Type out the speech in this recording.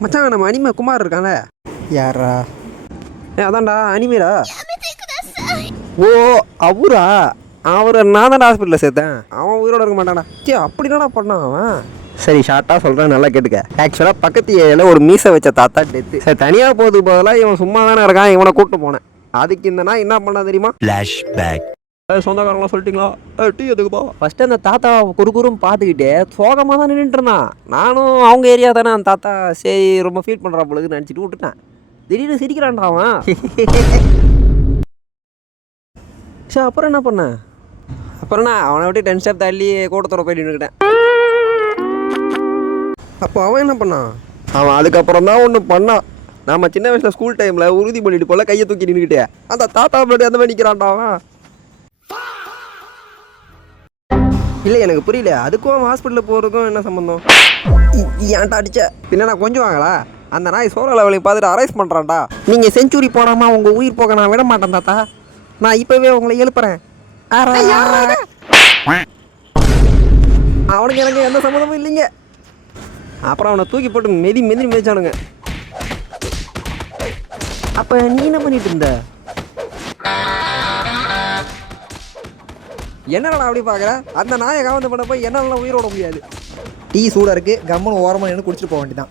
மச்சான் நம்ம அனிமே குமார் இருக்கான்ல. யாரா? அதான்டா அனிமேடா. ஓ அவரா? அவரை நான் தான் ஹாஸ்பிட்டலில் சேர்த்தேன். அவன் உயிரோட இருக்க மாட்டானா? அப்படி என்னடா பண்ணான் அவன்? சரி ஷார்ட்டாக சொல்கிறேன், நல்லா கேட்டுக்க. ஆக்சுவலாக பக்கத்து ஏரியாவில் ஒரு மீசை வச்ச தாத்தா டெத்து. சரி தனியாக போகிறதுக்கு பதிலாக இவன் சும்மா தானே இருக்கான், இவனை கூப்பிட்டு போனேன். அதுக்கு இந்த நான் என்ன பண்ண தெரியுமா? ஃப்ளாஷ்பேக். சொந்தக்காரங்களாம் சொல்லிட்டீங்களா? டீ எதுக்குப்பா? ஃபஸ்ட்டு அந்த தாத்தா குறுகுறும் பார்த்துக்கிட்டே சோகமாக தான் நின்றுட்டு இருந்தான். நானும் அவங்க ஏரியா தானே அந்த தாத்தா, சரி ரொம்ப ஃபீல் பண்ணுறா பொழுதுன்னு நினச்சிட்டு விட்டுட்டேன். திடீர்னு சிரிக்கிறான்டா அவன். சரி அப்புறம் என்ன பண்ணேன்? அப்புறம் நான் அவனை விட்டு 10 ஸ்டெப் தள்ளி கூட்டத்தோட போய் நின்றுக்கிட்டேன். அப்போ அவன் என்ன பண்ணான்? அவன் அதுக்கப்புறம் தான் ஒன்று பண்ணான். நம்ம சின்ன வயசில் ஸ்கூல் டைமில் உறுதி பண்ணிட்டு போல கையை தூக்கி நின்றுக்கிட்டே அந்த தாத்தா முன்னாடி அந்த மாதிரி நிற்கிறான்டா அவன். இல்லை எனக்கு புரியல, அதுக்கும் அவன் ஹாஸ்பிட்டலில் போகிறதுக்கும் என்ன சம்மந்தம்? ஏன்டா அடிச்ச? பின்ன நான் கொஞ்சம் வாங்களா? அந்த நாய் சோழ லெவலையும் பார்த்துட்டு அரைஸ் பண்ணுறான்டா. நீங்கள் செஞ்சுரி போடாமல் உங்கள் உயிர் போக நான் விட மாட்டேன் தாத்தா. நான் இப்போவே உங்களை எழுப்புறேன். அவனுக்கு எனக்கு எந்த சம்மந்தமும் இல்லைங்க. அப்புறம் அவனை தூக்கி போட்டு மிதிச்சானுங்க. அப்போ நீ என்ன பண்ணிட்டு இருந்த? என்னடா அப்படி பார்க்குற? அந்த நாயை காவந்து பண்ண போய் என்னால உயிரோட முடியாது. டீ சூடாக இருக்குது, கம்முன்னு ஓரமாக நின்று குடிச்சிட்டு போக வேண்டியதான்.